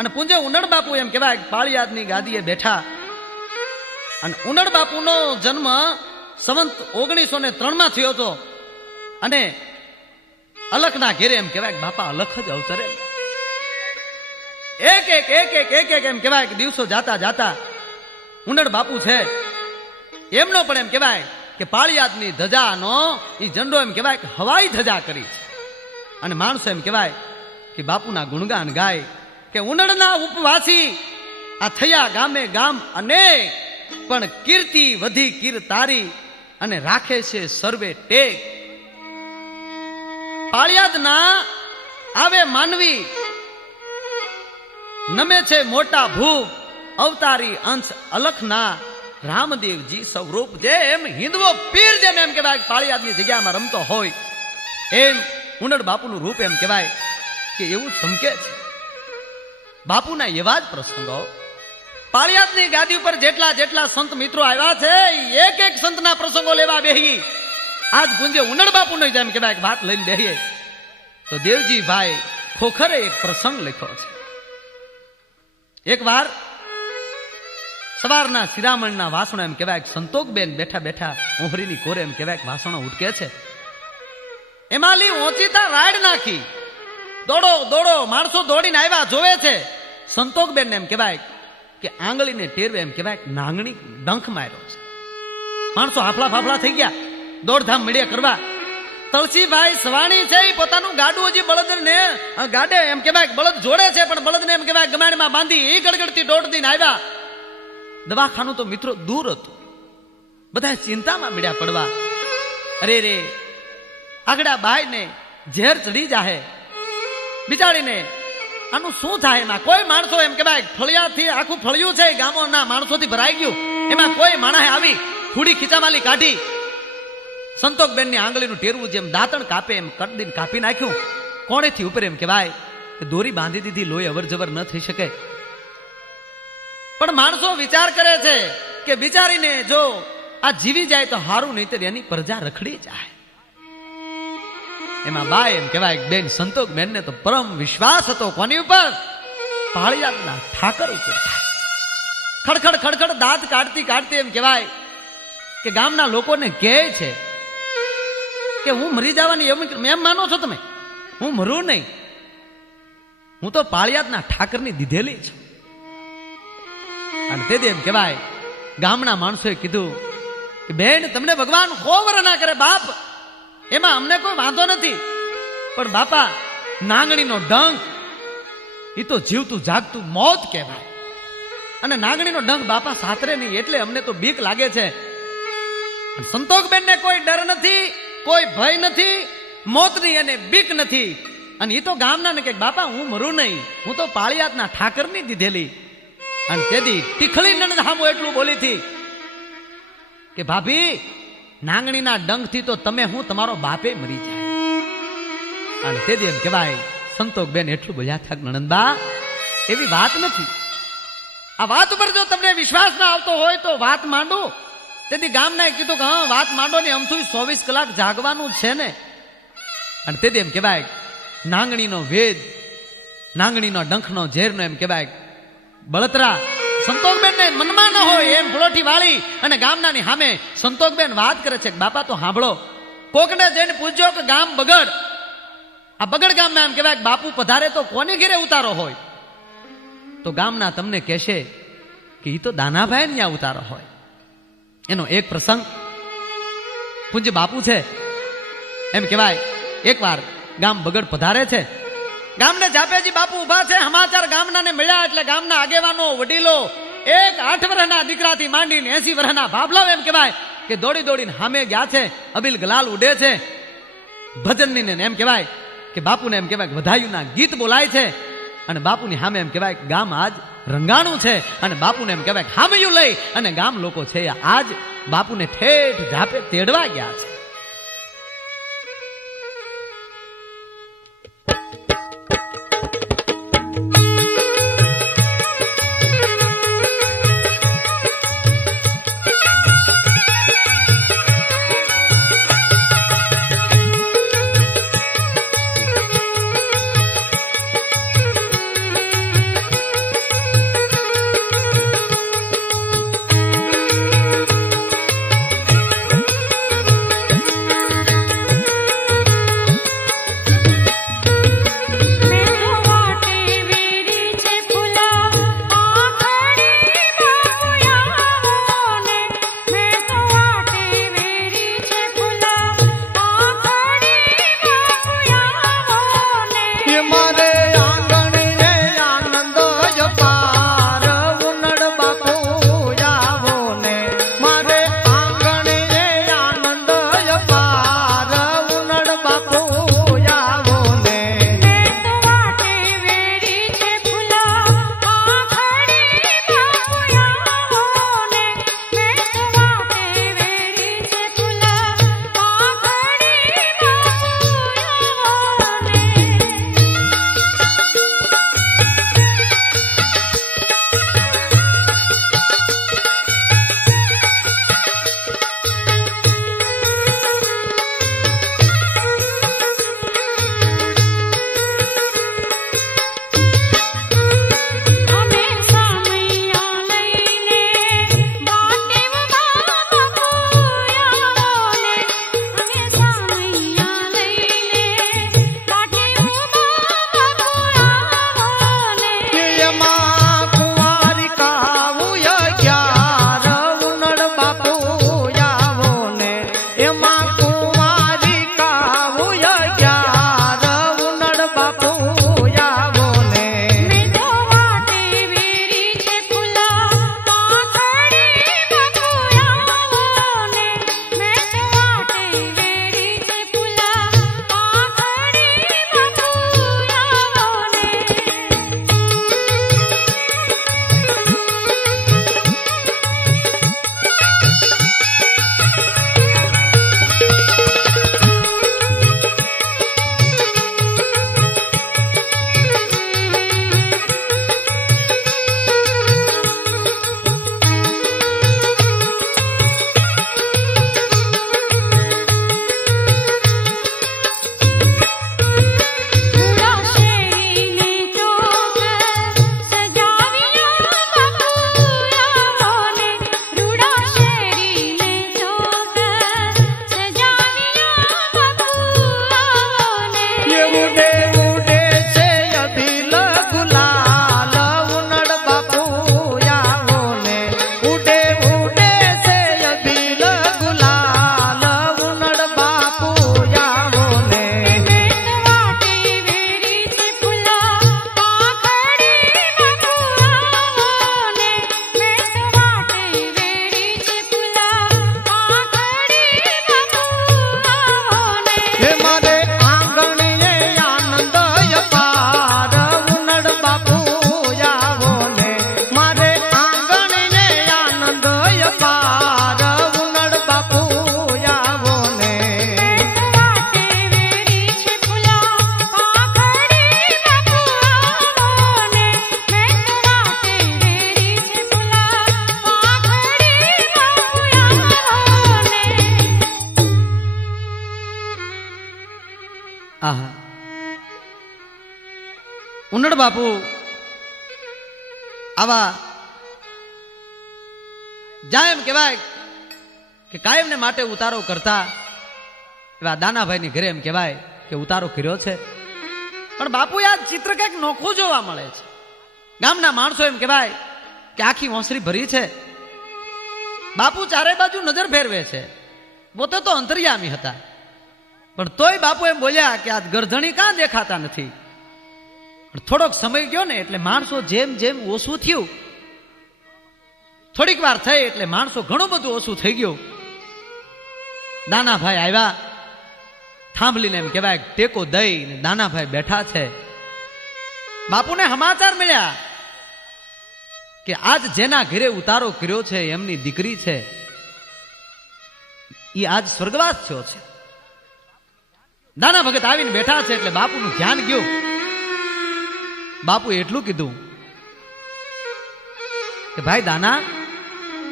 અને પૂંજે ઉનડ બાપુ એમ કહેવાય, પાળિયાદની ગાદીએ બેઠા. અને ઉનડ બાપુનો જન્મ સંવંત ઓગણીસો ને ત્રણમાં થયો હતો. અને અલખના ઘેરે એમ કહેવાય બાપા, અલખ જ અવતરે. એક એક એક એક એક એક એમ કહેવાય કે, દિવસો જાતા જાતા ઉનડ બાપુ છે. એમનો પણ એમ કહેવાય કે, પાળિયાદની ધજાનો એ ઝંડો એમ કહેવાય કે, હવાઈ ધજા કરી છે. અને માણસો એમ કહેવાય કે, બાપુના ગુણગાન ગાય કે ઉનડના ઉપવાસી આ થયા ગામે ગામ અનેક. પણ કીર્તિ વધી કીર તારી અને રાખે છે સર્વે ટેક. પાળિયાદના આવે માનવી. નમે છે મોટા ભૂપ. અવતારી અંશ અલખના. રામદેવજી સ્વરૂપ જે એમ હિન્દવો પીર જેમ એમ કહેવાય. પાળિયાદની જગ્યામાં રમતો હોય. એમ ઉનડ બાપુનું રૂપ એમ કહેવાય. કે એવું ચમકે છે. બાપુના એવા જ પ્રસંગો. પાળિયાદની ગાદી ઉપર જેટલા જેટલા સંત મિત્રો આવ્યા છે, એક એક સંતના પ્રસંગો લેવા બેહી. આજ ગુંજે ઉનડ બાપુનો જેમ કે વાત લઈને બેહીએ. તો દેવજી ભાઈ ખોખરે એક પ્રસંગ લખ્યો છે. એક વાર સવારના શિરામણના વાસણો એમ કહેવાય સંતોકબેન બેઠા બેઠા ઓહરીની કોરે એમ કહેવાય વાસણો ઉટકે છે. એમાં લી ઓચિતા રાડ નાખી. દોડો દોડો માણસો દોડીને આવ્યા, જોવે છે. સંતોકબેન એમ કહેવાય કે આંગળીને ટેરવે એમ કહેવાય નાંગણી ડંખ માર્યો છે. માણસો હાફલા ફાફલા થઈ ગયા. દોડધામ મળ્યા કરવા. તલસીભાઈ સવાણી છે એ પોતાનું ગાડું હજી બળદ ને ગાડે એમ કહેવાય બળદ જોડે છે, પણ બળદને એમ કહેવાય ગમાડમાં બાંધી એ ગડગડતી દોડતી આવ્યા. દવાખાનું તો મિત્રો દૂર હતું. બધા ચિંતામાં મળ્યા પડવા. અરે રે આગડા બાઈ ને ઝેર ચડી જાહે. બિચારીને આનું શું થાય? એમાં કોઈ માણસો એમ કહેવાય ફળિયાથી આખું ફળિયું છે, ગામોના માણસોથી ભરાઈ ગયું. એમાં કોઈ માણસે આવી થોડી ખીચામાલી કાઢી. સંતોકબેનની આંગળીનું ટેરવું જેમ દાંતણ કાપે એમ કટદીને કાપી નાખ્યું. કોણેથી ઉપર એમ કે દોરી બાંધી દીધી, લોહી અવર જવર ન થઈ શકે. પણ માણસો વિચાર કરે છે કે વિચારીને જો આ જીવી જાય તો હારું નહીં તો એની પ્રજા રખડી જાય. એમાં બા એમ કહેવાય બેન સંતોક બેન ને તો પરમ વિશ્વાસ હતો કોની ઉપર? પાળિયાદના ઠાકર ઉપર ખડખડ ખડખડ દાંત કાઢતી કાઢતી એમ કહેવાય કે ગામના લોકોને કહે છે કે હું મરી જવાની એમ એમ માનો છો તમે? હું મરું નહીં. હું તો પાળિયાદના ઠાકરની દીધેલી છું. અને તેથી એમ કહેવાય, ગામના માણસોએ કીધું કે બેન, તમને ભગવાન ખોવર ના કરે બાપ. એમાં અમને કોઈ વાંધો નથી. પણ બાપા, નાંગણીનો ડંખ એ તો જીવતું જાગતું મોત કહેવાય. અને નાંગણીનો ડંખ બાપા સાતરે નહીં, એટલે અમને તો બીક લાગે છે. સંતોષબેનને કોઈ ડર નથી, કોઈ ભય નથી, મોતની અને બીક નથી. અને એ તો ગામના ને કે, બાપા, હું મરું નહીં, હું તો પાળિયાતના ઠાકરની દીધેલી. અને તેથી ટીખળી નંદ હામું એટલું બોલી હતી કે, ભાભી નાંગણીના ડંખથી તો તમે હું તમારો બાપે મરી જાય. અને તે એમ કહેવાય સંતોક બેન એટલું બોલ્યા થાક નણંદબા, એવી વાત નથી. આ વાત ઉપર જો તમને વિશ્વાસ ના આવતો હોય તો વાત માંડો. તેથી ગામના કીધું કે, હા, વાત માંડો ને અમથું ચોવીસ કલાક જાગવાનું છે ને. અને તેથી એમ કહેવાય, નાંગણીનો વેદ, નાંગણીનો ડંખનો ઝેરનો એમ કહેવાય, બળતરા. સંતોકબેન ને ન હોય એમ ફળોઠી વાળી અને ગામનાની સામે સંતોષબેન વાત કરે છે બાપા, તો સાંભળો. કોકને જઈને પૂછજો કે ગામ બગડ. આ બગડ ગામમાં એમ કહેવાય બાપુ, પધારે તો કોને ઘેરે ઉતારો હોય? તો ગામના તમને કહેશે કે એ તો દાનાભાઈ ત્યાં ઉતારો હોય. એનો એક પ્રસંગ પૂજ્ય બાપુ છે. એમ કહેવાય, એકવાર ગામ બગડ પધારે છે. ગામને જાપેજી બાપુ ઊભા છે. સમાચાર ગામના ને મળ્યા એટલે ગામના આગેવાનો, વડીલો એક આઠ વર્ષના દીકરાથી માંડીને એસી વર્ષના ભાભલાઓ એમ કહેવાય કે દોડી દોડીને સામે ગયા છે, અબિલ ગલાલ ઉડે છે. ભજનની ને એમ કહેવાય કે બાપુને એમ કહેવાય વધાયુના ગીત બોલાય છે. અને બાપુની સામે એમ કહેવાય કે ગામ આજ રંગાણું છે. અને બાપુને એમ કહેવાય હામયું લઈ અને ગામ લોકો છે આજ બાપુને ઠેઠ ઝાપે તેડવા ગયા છે. આહા. ઉનડ બાપુ, આવા જ્યાં એમ કહેવાય કે કાયમને માટે ઉતારો કરતા એવા દાનાભાઈની ઘરે એમ કહેવાય કે ઉતારો કર્યો છે. પણ બાપુ યાદ ચિત્ર કંઈક નોખું જોવા મળે છે. ગામના માણસો એમ કહેવાય કે આખી ઓસરી ભરી છે. બાપુ ચારે બાજુ નજર ફેરવે છે. પોતે તો અંતર્યામી હતા. પણ તોય બાપુ એમ બોલ્યા કે આ ગરધણી કાં દેખાતા નથી? પણ થોડોક સમય ગયો ને એટલે માણસો જેમ જેમ ઓછું થયું. થોડીક વાર થઈ એટલે માણસો ઘણું બધું ઓછું થઈ ગયું. દાનાભાઈ આવ્યા. થાંભલીને એમ કહેવાય ટેકો દઈ દાનાભાઈ બેઠા છે. બાપુને સમાચાર મળ્યા કે આજ જેના ઘરે ઉતારો કર્યો છે, એમની દીકરી છે. એ આજ સ્વર્ગવાસ થયો છે. દાના ભગત આવીને બેઠા છે એટલે બાપુનું ધ્યાન ગયું. બાપુ એટલું કીધું કે, ભાઈ દાના,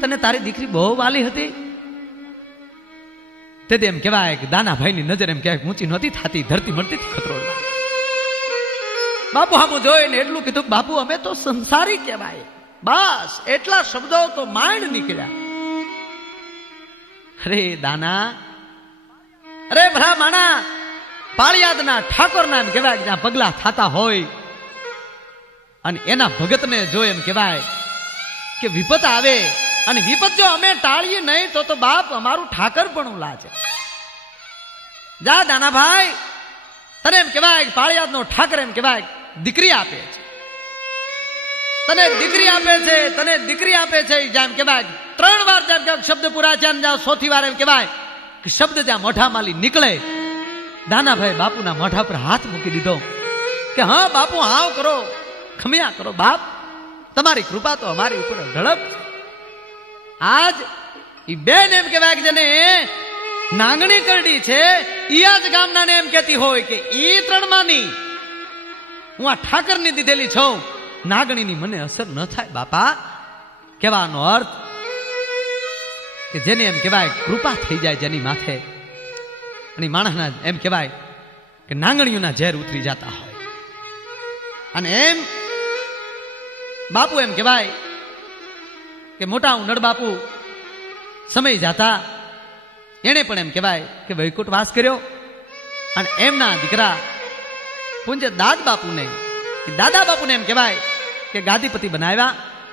તને તારી દીકરી બહુ વાલી હતી. તેથી એમ કહેવાય કે દાનાભાઈની નજર એમ કહેવાય ઊંચી નહોતી થતી, ધરતી મળતી હતી બાપુ આમ જોઈને એટલું કીધું બાપુ, અમે તો સંસારી કહેવાય. બસ, એટલા શબ્દો તો માંડ નીકળ્યા. અરે દાના, અરે ભરા માણા પાળિયાદના ઠાકોરના એમ કહેવાય જ્યાં પગલા થતા હોય. અને એના ભગતને જો એમ કહેવાય કે વિપત આવે અને વિપત જો અમે ટાળીએ નહીં તો તો બાપ અમારું ઠાકર પણ લાજે જા દાનાભાઈ. તને એમ કહેવાય પાળિયાદ પાળિયાદનો ઠાકર એમ કહેવાય દીકરી આપે છે. તને દીકરી આપે છે, તને દીકરી આપે છે જેમ કહેવાય ત્રણ વાર જેમ કહેવાય શબ્દ પૂરા છે જ્યાં સોથી વાર એમ કહેવાય કે શબ્દ જ્યાં મોઢામાંથી નીકળે. દાનાભાઈ બાપુના મોઢા પર હાથ મૂકી દીધો. કે હા, બાપુ હાવ કરો. ખમ્યા કરો, બાપ. તમારી કૃપા તો અમારી ઉપર ઝડપ આજ એ બેન એમ કહેવાય કે જેને નાંગણી કરડી છે, ઈ જ ગામના એમ કહેતી હોય કે ઈ ત્રણમાંની હું આ ઠાકરની દીધેલી છું. નાગણીની મને અસર ન થાય, બાપા. કહેવાનો અર્થ કે જેને એમ કહેવાય કૃપા થઈ જાય જેની માથે. અને માણસના એમ કહેવાય કે નાંગણીઓના ઝેર ઉતરી જતા હોય. અને એમ બાપુ એમ કહેવાય કે મોટા ઉનડ બાપુ સમય જાતા એણે પણ એમ કહેવાય કે વૈકુંઠ વાસ કર્યો અને એમના દીકરા પૂંજ દાદ બાપુને દાદા બાપુને એમ કહેવાય કે ગાદીપતિ બનાવ્યા.